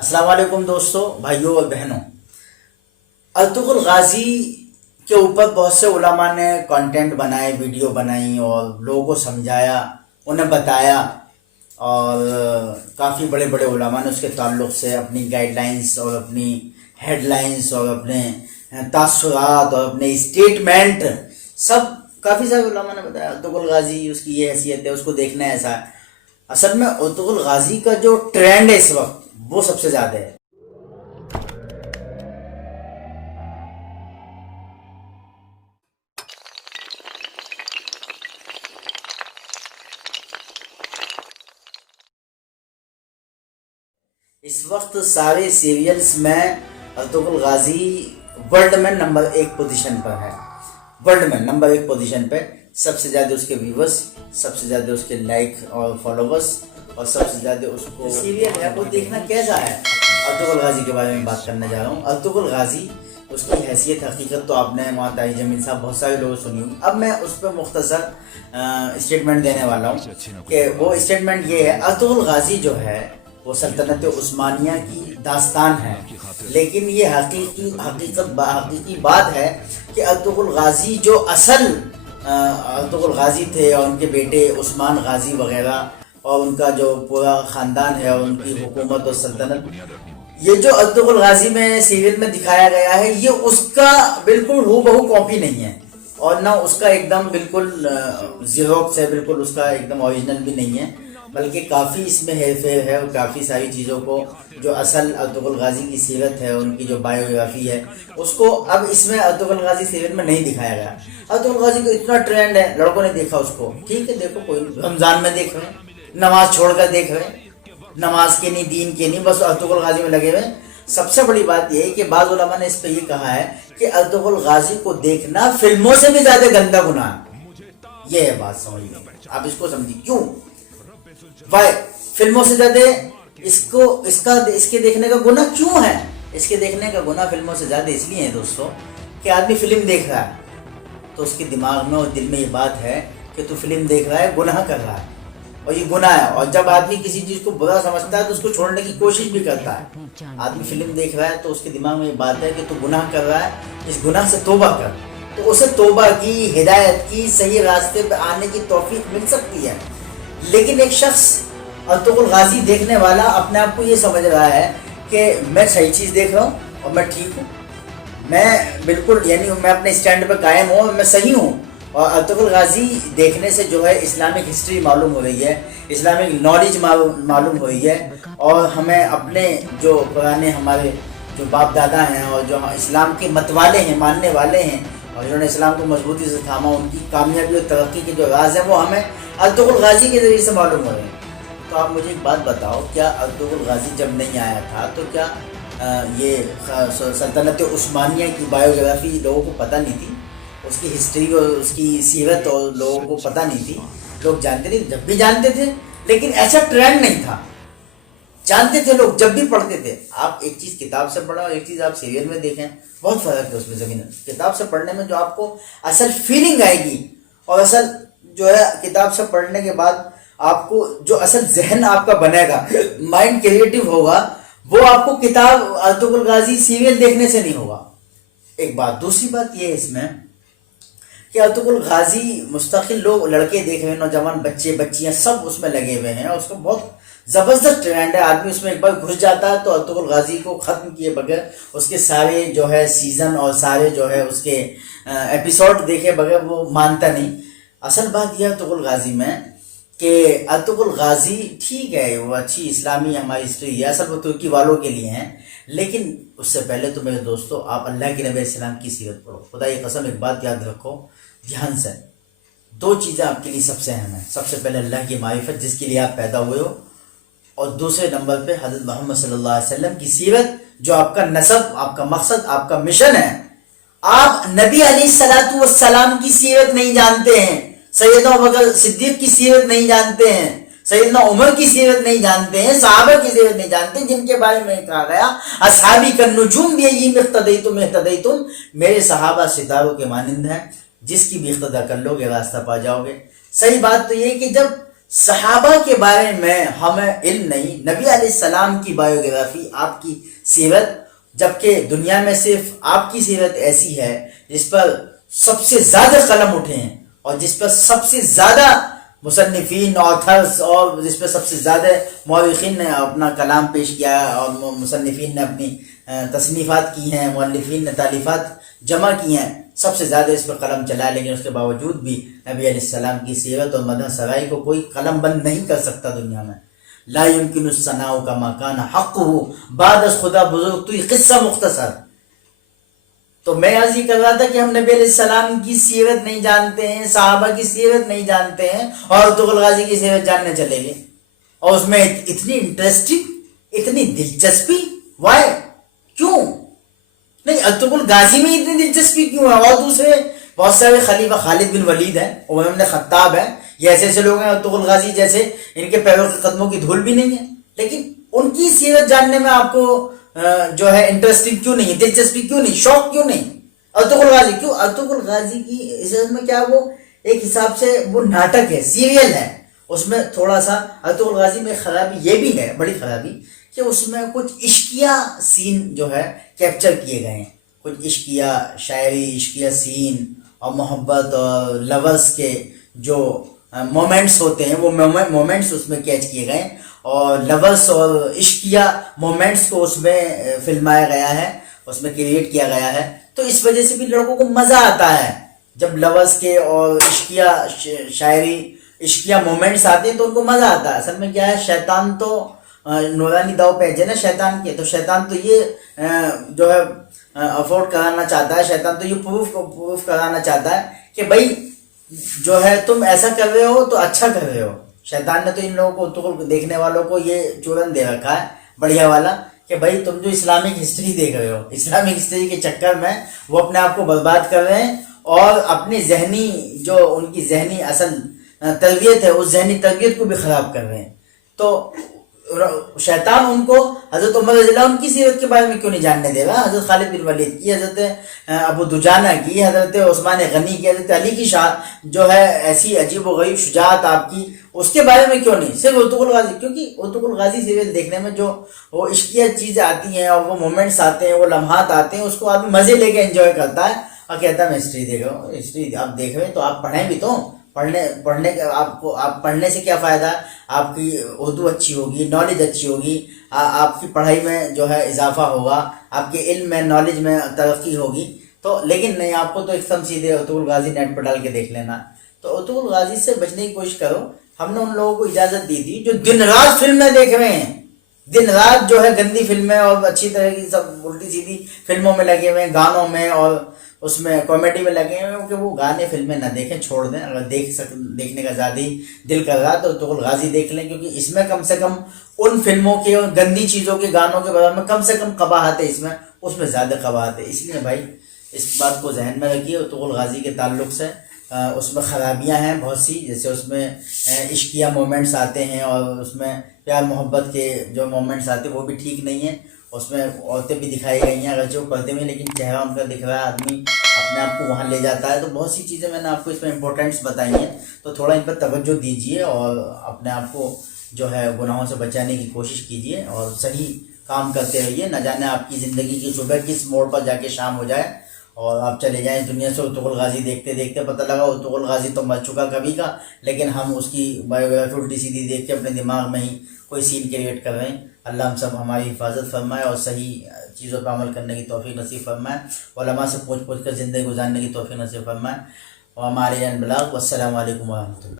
السلام علیکم دوستوں، بھائیوں اور بہنوں۔ ارطغرل غازی کے اوپر بہت سے علماء نے کانٹینٹ بنائے، ویڈیو بنائی اور لوگوں کو سمجھایا، انہیں بتایا، اور کافی بڑے بڑے علماء نے اس کے تعلق سے اپنی گائیڈ لائنز اور اپنی ہیڈ لائنز اور اپنے تاثرات اور اپنے اسٹیٹمنٹ سب کافی سارے علماء نے بتایا۔ ارطغرل غازی اس کی یہ حیثیت ہے، اس کو دیکھنا ہے ایسا ہے۔ اصل میں ارطغرل غازی کا جو ٹرینڈ ہے اس وقت وہ سب سے زیادہ ہے۔ اس وقت سارے سیریلز میں ارطغرل غازی ورلڈ میں نمبر 1 پوزیشن پر ہے۔ ورلڈ میں نمبر 1 پوزیشن پہ، سب سے زیادہ اس کے ویورز، سب سے زیادہ اس کے لائک اور فالوورز، اور سب سے زیادہ اس کو سیریل ہے وہ دیکھنا کیسا ہے۔ ارطغرل غازی کے بارے میں بات کرنے جا رہا ہوں۔ ارطغرل غازی، اس کی حیثیت حقیقت تو آپ نے وہاں طاہر جمیل صاحب بہت سارے لوگوں سنی ہوئی۔ اب میں اس پہ مختصر اسٹیٹمنٹ دینے والا ہوں کہ وہ اسٹیٹمنٹ یہ ہے: ارطغرل غازی جو ہے وہ سلطنت عثمانیہ کی داستان ہے، لیکن یہ حقیقی بات ہے کہ ارطغرل غازی جو اصل ارطغرل غازی تھے اور ان کے بیٹے عثمان غازی وغیرہ اور ان کا جو پورا خاندان ہے اور ان کی حکومت اور سلطنت، یہ جو ارطغرل غازی میں سیریل میں دکھایا گیا ہے یہ اس کا بالکل ہو بہو کاپی نہیں ہے، اور نہ اس کا ایک دم بالکل زیروکس ہے، بالکل اس کا ایک دم اوریجنل بھی نہیں ہے، بلکہ کافی اس میں ہیر پھیر ہے، اور کافی ساری چیزوں کو جو اصل ارطغرل غازی کی سیرت ہے، ان کی جو بایوگرافی ہے، اس کو اب اس میں ارطغرل غازی سیریل میں نہیں دکھایا گیا۔ ارطغرل غازی کو اتنا ٹرینڈ ہے، لڑکوں نے دیکھا اس کو، ٹھیک ہے، دیکھو، کوئی رمضان میں دیکھ رہے ہیں، نماز چھوڑ کر دیکھ رہے ہیں، نماز کے نہیں، دین کے نہیں، بس ارطغرل غازی میں لگے ہوئے۔ سب سے بڑی بات یہ ہے کہ بعض علماء نے اس پہ یہ کہا ہے کہ ارطغرل غازی کو دیکھنا فلموں سے بھی زیادہ گندا گناہ ہے۔ یہ ہے بات، سمجھیے، آپ اس کو سمجھیے کیوں بھائی فلموں سے زیادہ اس کے دیکھنے کا گناہ کیوں ہے؟ اس کے دیکھنے کا گناہ فلموں سے زیادہ اس لیے ہے دوستو کہ آدمی فلم دیکھ رہا ہے تو اس کے دماغ میں اور دل میں یہ بات ہے کہ تو فلم دیکھ رہا ہے، گناہ کر رہا ہے، اور یہ گناہ ہے، اور جب آدمی کسی چیز کو برا سمجھتا ہے تو اس کو چھوڑنے کی کوشش بھی کرتا ہے۔ آدمی فلم دیکھ رہا ہے تو اس کے دماغ میں یہ بات ہے کہ تو گناہ کر رہا ہے، اس گناہ سے توبہ کر، تو اسے توبہ کی، ہدایت کی، صحیح راستے پہ آنے کی توفیق مل سکتی ہے۔ لیکن ایک شخص ارطغرل غازی دیکھنے والا اپنے آپ کو یہ سمجھ رہا ہے کہ میں صحیح چیز دیکھ رہا ہوں اور میں ٹھیک ہوں، میں بالکل، یعنی میں اپنے اسٹینڈ پہ قائم ہوں، میں صحیح ہوں۔ اور ارطغرل غازی دیکھنے سے جو ہے اسلامک ہسٹری معلوم ہو رہی ہے، اسلامک نالج معلوم ہو رہی ہے، اور ہمیں اپنے جو پرانے ہمارے جو باپ دادا ہیں اور جو اسلام کے متوالے ہیں، ماننے والے ہیں، اور جنہوں نے اسلام کو مضبوطی سے تھاما، ان کی کامیابی اور ترقی کے جو راز ہیں وہ ہمیں ارطغرل غازی کے ذریعے سے معلوم ہو رہے ہیں۔ تو آپ مجھے ایک بات بتاؤ، کیا ارطغرل غازی جب نہیں آیا تھا تو کیا یہ سلطنت عثمانیہ کی بایوگرافی لوگوں کو پتہ نہیں تھی؟ اس کی ہسٹری اور اس کی سیرت اور لوگوں کو پتہ نہیں تھی؟ لوگ جانتے نہیں، جب بھی جانتے تھے، لیکن ایسا ٹرینڈ نہیں تھا، جانتے تھے لوگ جب بھی پڑھتے تھے۔ آپ ایک چیز کتاب سے پڑھیں اور ایک چیز آپ سیریل میں دیکھیں، بہت فرق ہے اس میں زمین۔ کتاب سے پڑھنے میں جو آپ کو اصل فیلنگ آئے گی، اور اصل جو ہے کتاب سے پڑھنے کے بعد آپ کو جو اصل ذہن آپ کا بنے گا، مائنڈ کریٹو ہوگا، وہ آپ کو کتاب ارطغرل غازی سیریل دیکھنے سے نہیں ہوگا۔ ایک بات، دوسری بات یہ ہے اس میں کہ ارطغرل غازی مستقل لوگ، لڑکے دیکھ رہے ہیں، نوجوان، بچے بچیاں، سب اس میں لگے ہوئے ہیں، اور اس کا بہت زبردست ٹرینڈ ہے۔ آدمی اس میں ایک بار گھس جاتا ہے تو ارطغرل غازی کو ختم کیے بغیر، اس کے سارے جو ہے سیزن اور سارے جو ہے اس کے ایپیسوڈ دیکھے بغیر وہ مانتا نہیں۔ اصل بات یہ ہے ارطغرل غازی میں کہ ارطغرل غازی ٹھیک ہے، وہ اچھی اسلامی ہماری ہسٹری ہے، اصل وہ ترکی والوں کے لیے ہیں، لیکن اس سے پہلے تو میرے دوستو آپ اللہ کے نبی علیہ السلام کی سیرت پڑھو۔ خدا کی قسم ایک بات یاد رکھو دھیان سے، دو چیزیں آپ کے لیے سب سے اہم ہیں۔ سب سے پہلے اللہ کی معرفت، جس کے لیے آپ پیدا ہوئے ہو، اور دوسرے نمبر پہ حضرت محمد صلی اللہ علیہ وسلم کی سیرت، جو آپ کا نسب، آپ کا مقصد، آپ کا مشن ہے۔ آپ نبی علیہ الصلوۃ والسلام کی سیرت نہیں جانتے ہیں، سیدنا ابوبکر صدیق کی سیرت نہیں جانتے ہیں، سیدنا عمر کی سیرت نہیں جانتے ہیں، صحابہ کی سیرت نہیں جانتے، جن کے بارے میں کہا گیا اصحابی کالنجوم بیئیہم اقتدیتم اہتدیتم، میرے صحابہ ستاروں کے مانند ہیں، جس کی بھی اقتدا کر لو گے راستہ پا جاؤ گے۔ صحیح بات تو یہ کہ جب صحابہ کے بارے میں ہمیں علم نہیں، نبی علیہ السلام کی بایوگرافی، آپ کی سیرت، جبکہ دنیا میں صرف آپ کی سیرت ایسی ہے جس پر سب سے زیادہ قلم اٹھے ہیں، اور جس پر سب سے زیادہ مصنفین، آتھرز، اور جس پہ سب سے زیادہ مورخین نے اپنا کلام پیش کیا ہے، اور مصنفین نے اپنی تصنیفات کی ہیں، مؤلفین نے تالیفات جمع کی ہیں، سب سے زیادہ اس پر قلم چلا ہے، لیکن اس کے باوجود بھی نبی علیہ السلام کی سیرت اور مدح سرائی کو کوئی قلم بند نہیں کر سکتا دنیا میں۔ لا يمكن الثناء كما كان حقه بعد از خدا بزرگ، تو یہ قصہ مختصر۔ تو میں عرض یہ کر رہا تھا کہ ہم نبی علیہ السلام کی سیرت نہیں جانتے ہیں، صحابہ کی سیرت نہیں جانتے ہیں، اور ارطغرل غازی کی سیرت جاننے چلے گئے، اور اس میں اتنی انٹرسٹنگ، اتنی دلچسپی، وائی، کیوں نہیں؟ ارطغرل غازی میں اتنی دلچسپی کیوں ہے؟ اور دوسرے بہت سارے خلیفہ، خالد بن ولید ہے، عمر بن خطاب ہے، یہ ایسے ایسے لوگ ہیں ارطغرل غازی جیسے، ان کے پیروں کے قدموں کی دھول بھی نہیں ہے، لیکن ان کی سیرت جاننے میں آپ کو جو ہے انٹرسٹنگ کیوں نہیں ہے، دلچسپی کیوں نہیں، شوق کیوں نہیں؟ ارطغرل غازی کیوں؟ ارطغرل غازی کی سیرت میں کیا، وہ ایک حساب سے وہ ناٹک ہے، سیریل ہے، اس میں تھوڑا سا ارطغرل غازی میں خرابی یہ بھی ہے، بڑی خرابی، کہ اس میں کچھ عشقیہ سین جو ہے کیپچر کیے گئے ہیں، کچھ عشقیہ شاعری، عشقیہ سین اور محبت اور لورز کے جو مومنٹس ہوتے ہیں، وہ مومنٹس اس میں کیچ کیے گئے، اور لورز اور عشقیہ مومنٹس کو اس میں فلمایا گیا ہے، اس میں کریٹ کیا گیا ہے، تو اس وجہ سے بھی لڑکوں کو مزہ آتا ہے جب لورز کے اور عشقیہ شاعری، عشقیہ مومنٹس آتے ہیں تو ان کو مزہ آتا ہے۔ اصل میں کیا ہے، شیطان تو نورانی داؤ پیچ ہے نا شیطان کے، تو شیطان تو یہ جو ہے افورڈ کرانا چاہتا ہے، شیطان تو یہ پروف کرانا چاہتا ہے کہ بھائی جو ہے تم ایسا کر رہے ہو تو اچھا کر رہے ہو۔ شیطان نے تو ان لوگوں کو، دیکھنے والوں کو یہ چورن دے رکھا ہے بڑھیا والا، کہ بھائی تم جو اسلامک ہسٹری دیکھ رہے ہو، اسلامک ہسٹری کے چکر میں وہ اپنے آپ کو برباد کر رہے ہیں، اور اپنی ذہنی جو ان کی ذہنی اصل تربیت ہے، اس ذہنی تربیت کو بھی خراب کر رہے ہیں۔ تو شیطان ان کو حضرت عمر رضی اللہ عنہ کی سیرت کے بارے میں کیوں نہیں جاننے دے رہا؟ حضرت خالد بن ولید کی، حضرت ابو دجانہ کی، حضرت عثمان غنی کی، حضرت علی کی جو ہے ایسی عجیب و غریب شجاعت آپ کی، اس کے بارے میں کیوں نہیں؟ صرف ارطغرل غازی، کیونکہ ارطغرل غازی سیریل دیکھنے میں جو وہ عشقیہ چیزیں آتی ہیں اور وہ مومنٹس آتے ہیں، وہ لمحات آتے ہیں، اس کو آدمی مزے لے کے انجوائے کرتا ہے، اور کہتا ہے میں ہسٹری دیکھ رہا ہوں۔ ہسٹری آپ دیکھ رہے ہیں تو آپ پڑھیں بھی تو، پڑھنے کا آپ پڑھنے سے کیا فائدہ ہے؟ آپ کی اردو اچھی ہوگی، نالج اچھی ہوگی، آپ کی پڑھائی میں جو ہے اضافہ ہوگا، آپ کے علم میں، نالج میں ترقی ہوگی، تو لیکن نہیں، آپ کو تو ایک دم سیدھے ارطغرل غازی نیٹ پر ڈال کے دیکھ لینا۔ تو ارطغرل غازی سے بچنے کی کوشش کرو۔ ہم نے ان لوگوں کو اجازت دی تھی جو دن رات فلمیں دیکھ رہے ہیں، دن رات جو ہے گندی فلمیں اور اچھی طرح کی سب الٹی سیدھی فلموں میں لگے ہوئے ہیں، گانوں میں اور اس میں کامیڈی میں لگے ہوئے ہیں، کہ وہ گانے فلمیں نہ دیکھیں، چھوڑ دیں۔ اگر دیکھنے کا زیادہ ہی دل کر رہا تو ارطغرل غازی دیکھ لیں، کیونکہ اس میں کم سے کم ان فلموں کے اور گندی چیزوں کے گانوں کے بارے میں کم سے کم قباحت ہے، اس میں زیادہ قباحت ہے۔ اس لیے بھائی اس بات کو ذہن میں رکھیے، ارطغرل غازی کے تعلق سے اس میں خرابیاں ہیں بہت سی، جیسے اس میں عشقیہ مومنٹس آتے ہیں، اور اس میں پیار محبت کے جو مومنٹس آتے ہیں وہ بھی ٹھیک نہیں ہیں، اس میں عورتیں بھی دکھائی گئی ہیں، اگرچہ وہ پردے میں، لیکن چہرہ ان کا دکھ رہا ہے، آدمی اپنے آپ کو وہاں لے جاتا ہے۔ تو بہت سی چیزیں میں نے آپ کو اس میں امپورٹنٹس بتائی ہیں، تو تھوڑا ان پر توجہ دیجیے، اور اپنے آپ کو جو ہے گناہوں سے بچانے کی کوشش کیجیے، اور صحیح کام کرتے رہیے۔ نہ جانے آپ کی زندگی کی صبح کس موڑ پر جا کے شام ہو جائے اور آپ چلے جائیں دنیا سے۔ ارطغرل غازی دیکھتے دیکھتے پتہ لگا ارطغرل غازی تو مر چکا کبھی کا، لیکن ہم اس کی بایوگرافی الٹی سیدھی دیکھ کے اپنے دماغ میں ہی کوئی سین کریٹ کر رہے ہیں۔ اللہ ہم سب ہماری حفاظت فرمائے اور صحیح چیزوں پر عمل کرنے کی توفیق نصیب فرمائے، علماء سے پوچھ کر زندگی گزارنے کی توفیق نصیب فرمائے، اور ہمارے البلاغ۔ والسلام علیکم ورحمۃ اللہ۔